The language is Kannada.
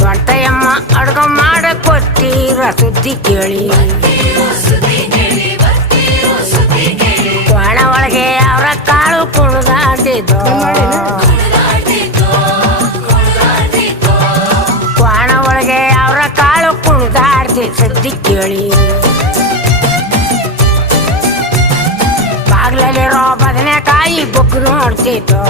ದೊಡ್ಡಯ್ಯಮ್ಮ ಅಡ್ಗ ಮಾಡ ಕೊಟ್ಟಿರ ಸುದ್ದಿ ಕೇಳಿ ಒಣ ಒಳಗೆ ಅವರ ಕಾಳು ಕುಣಿದಾಡ್ತಿದ್ದು ಒಣ ಒಳಗೆ ಅವರ ಕಾಳು ಕುಣಿದಾಡ್ತಿ ಸುದ್ದಿ ಕೇಳಿ ಬಾಗ್ಲಲ್ಲಿರೋ ಬದನೆಕಾಯಿ ಬೊಗ್ಗು ನೋಡ್ತಿತ್ತು